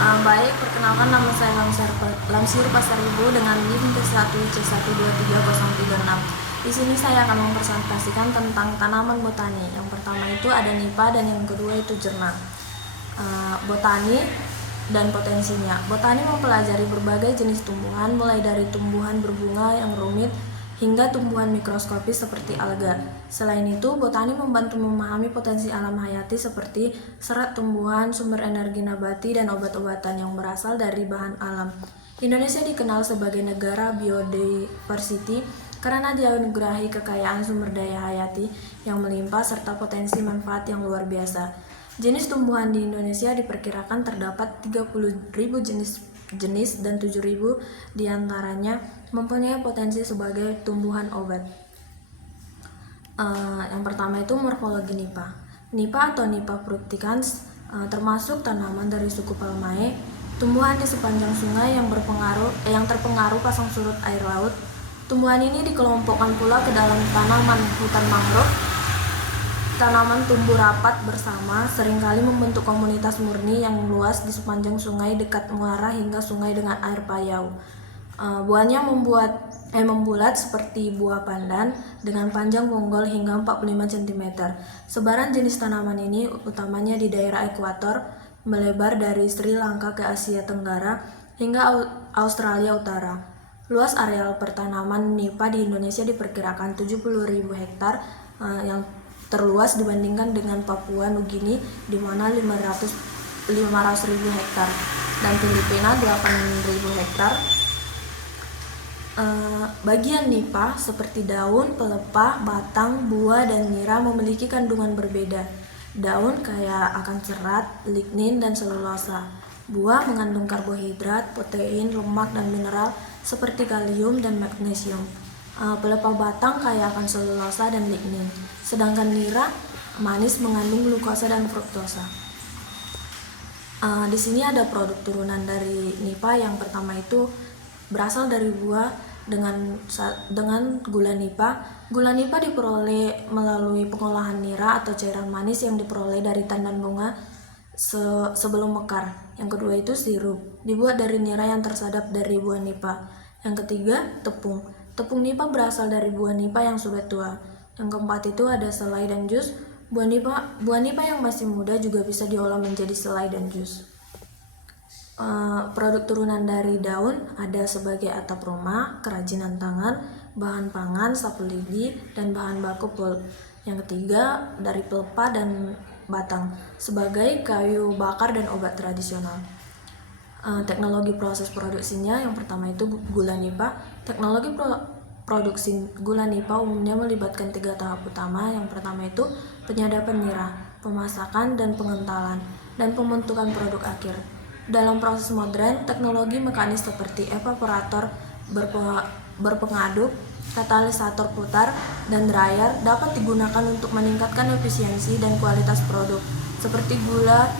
Baik, perkenalkan nama saya Lamsir Pasaribu dengan NIM T1C123036. Di sini saya akan mempresentasikan tentang tanaman botani. Yang pertama itu ada nipa dan yang kedua itu jernang. Botani dan potensinya. Botani mempelajari berbagai jenis tumbuhan, mulai dari tumbuhan berbunga yang rumit hingga tumbuhan mikroskopis seperti alga. Selain itu, botani membantu memahami potensi alam hayati seperti serat tumbuhan, sumber energi nabati, dan obat-obatan yang berasal dari bahan alam. Indonesia dikenal sebagai negara biodiversity karena dianugerahi kekayaan sumber daya hayati yang melimpah serta potensi manfaat yang luar biasa. Jenis tumbuhan di Indonesia diperkirakan terdapat 30.000 jenis dan 7.000 diantaranya mempunyai potensi sebagai tumbuhan obat. Yang pertama itu morfologi nipa. Nipa atau Nipa fructicans termasuk tanaman dari suku Palmae, tumbuhan di sepanjang sungai yang terpengaruh pasang surut air laut. Tumbuhan ini dikelompokkan pula ke dalam tanaman hutan mangrove. Tanaman tumbuh rapat bersama, seringkali membentuk komunitas murni yang luas di sepanjang sungai dekat muara hingga sungai dengan air payau. Buahnya membulat seperti buah pandan dengan panjang bonggol hingga 45 cm. Sebaran jenis tanaman ini utamanya di daerah ekuator, melebar dari Sri Lanka ke Asia Tenggara hingga Australia Utara. Luas areal pertanaman nipa di Indonesia diperkirakan 70.000 hektar, yang terluas dibandingkan dengan Papua Nugini di mana 500.000 hektar dan Filipina 8.000 hektar. Bagian nipa seperti daun, pelepah, batang, buah, dan nira memiliki kandungan berbeda. Daun kaya akan serat, lignin, dan selulosa. Buah mengandung karbohidrat, protein, lemak, dan mineral seperti kalium dan magnesium. Pelepah batang kaya akan selulosa dan lignin. Sedangkan nira manis mengandung glukosa dan fruktosa. Di sini ada produk turunan dari nipa. Yang pertama itu berasal dari buah dengan gula nipa. Gula nipa diperoleh melalui pengolahan nira atau cairan manis yang diperoleh dari tandan bunga sebelum mekar. Yang kedua itu sirup, dibuat dari nira yang tersadap dari buah nipa. Yang ketiga, tepung. Tepung nipa berasal dari buah nipa yang sudah tua. Yang keempat itu ada selai dan jus. Buah nipa yang masih muda juga bisa diolah menjadi selai dan jus. Produk turunan dari daun ada sebagai atap rumah, kerajinan tangan, bahan pangan, sapu lidi, dan bahan baku pulp. Yang ketiga dari pelepah dan batang sebagai kayu bakar dan obat tradisional. Teknologi proses produksinya, yang pertama itu gula nipa. Teknologi produksi gula nipa umumnya melibatkan 3 tahap utama. Yang pertama itu penyadapan nira, pemasakan dan pengentalan, dan pembentukan produk akhir. Dalam proses modern, teknologi mekanis seperti evaporator berpengaduk, katalisator putar, dan dryer dapat digunakan untuk meningkatkan efisiensi dan kualitas produk, seperti gula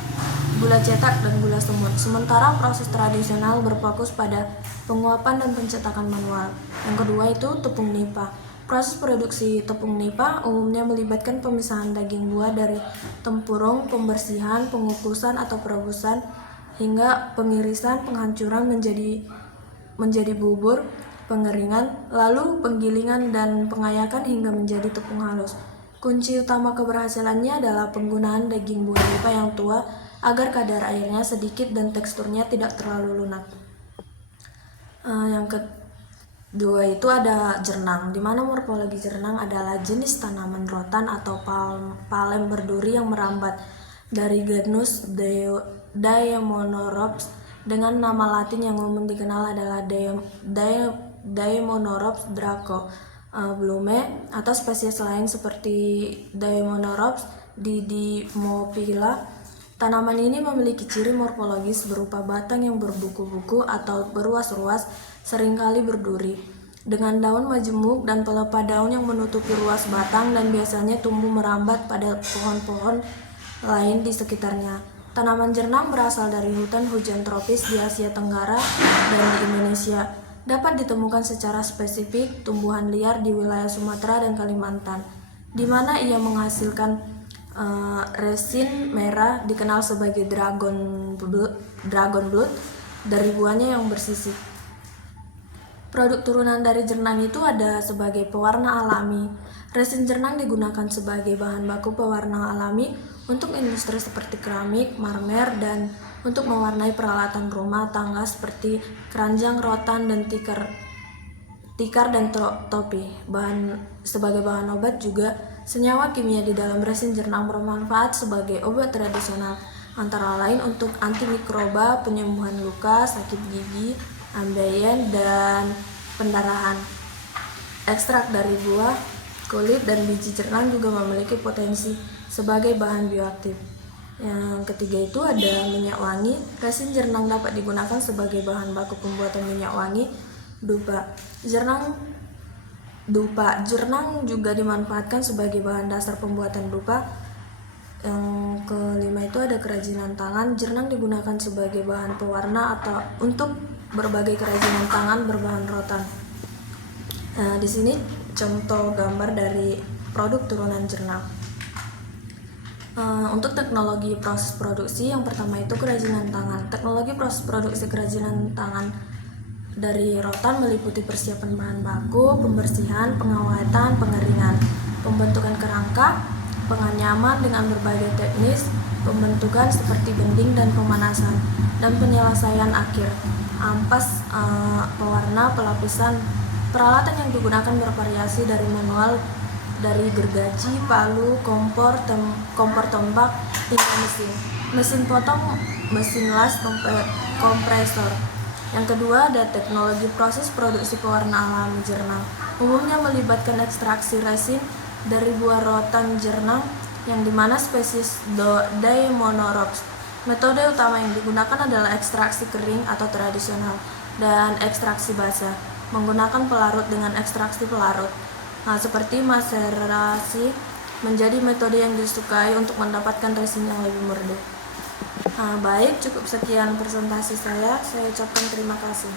cetak dan gula semut. Sementara proses tradisional berfokus pada penguapan dan pencetakan manual. Yang kedua itu tepung nipa. Proses produksi tepung nipa umumnya melibatkan pemisahan daging buah dari tempurung, pembersihan, pengukusan atau perebusan, hingga pengirisan, penghancuran menjadi bubur, pengeringan, lalu penggilingan dan pengayakan hingga menjadi tepung halus. Kunci utama keberhasilannya adalah penggunaan daging buah nipa yang tua agar kadar airnya sedikit dan teksturnya tidak terlalu lunak. Yang kedua itu ada jernang, di mana morfologi jernang adalah jenis tanaman rotan atau palem berduri yang merambat dari genus Daemonorops dengan nama latin yang umum dikenal adalah Daemonorops draco Blume, atau spesies lain seperti Daemonorops didymophylla. Tanaman ini memiliki ciri morfologis berupa batang yang berbuku-buku atau beruas-ruas, seringkali berduri, dengan daun majemuk dan pelepah daun yang menutupi ruas batang dan biasanya tumbuh merambat pada pohon-pohon lain di sekitarnya. Tanaman jernang berasal dari hutan hujan tropis di Asia Tenggara dan di Indonesia. Dapat ditemukan secara spesifik tumbuhan liar di wilayah Sumatera dan Kalimantan, di mana ia menghasilkan Resin merah dikenal sebagai dragon blood dari buahnya yang bersisik. Produk turunan dari jernang itu ada sebagai pewarna alami. Resin jernang digunakan sebagai bahan baku pewarna alami untuk industri seperti keramik, marmer, dan untuk mewarnai peralatan rumah tangga seperti keranjang, rotan, dan tikar dan topi. Sebagai bahan obat juga, senyawa kimia di dalam resin jernang bermanfaat sebagai obat tradisional, antara lain untuk antimikroba, penyembuhan luka, sakit gigi, ambeien, dan pendarahan. Ekstrak dari buah, kulit, dan biji jernang juga memiliki potensi sebagai bahan bioaktif. Yang ketiga itu ada minyak wangi. Resin jernang dapat digunakan sebagai bahan baku pembuatan minyak wangi dupa. Jernang juga dimanfaatkan sebagai bahan dasar pembuatan dupa. Yang kelima itu ada kerajinan tangan. Jernang digunakan sebagai bahan pewarna atau untuk berbagai kerajinan tangan berbahan rotan. Di sini contoh gambar dari produk turunan jernang. Untuk teknologi proses produksi, yang pertama itu kerajinan tangan. Teknologi proses produksi kerajinan tangan dari rotan meliputi persiapan bahan baku, pembersihan, pengawatan, pengeringan, pembentukan kerangka, penganyaman dengan berbagai teknis, pembentukan seperti bending dan pemanasan, dan penyelesaian akhir, ampas, pewarna, pelapisan. Peralatan yang digunakan bervariasi dari manual, dari gergaji, palu, kompor tombak, hingga mesin potong, mesin las, kompresor. Yang kedua ada teknologi proses produksi pewarna alami jernang. Umumnya melibatkan ekstraksi resin dari buah rotan jernang yang dimana spesies Daemonoropes. Metode utama yang digunakan adalah ekstraksi kering atau tradisional dan ekstraksi basah menggunakan pelarut dengan ekstraksi pelarut. Seperti maserasi menjadi metode yang disukai untuk mendapatkan resin yang lebih merdu. Baik, cukup sekian presentasi saya ucapkan terima kasih.